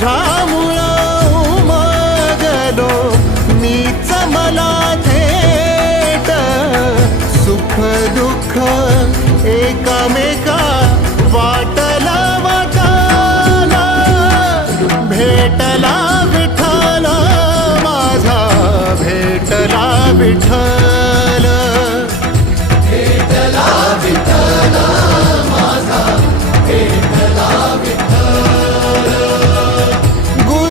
तुझ्यामुळं उमगलो मीच मला थेट सुख दुःख एकामेका वाटला वाटाला भेटला विठ्ठल माझा भेटला विठ्ठल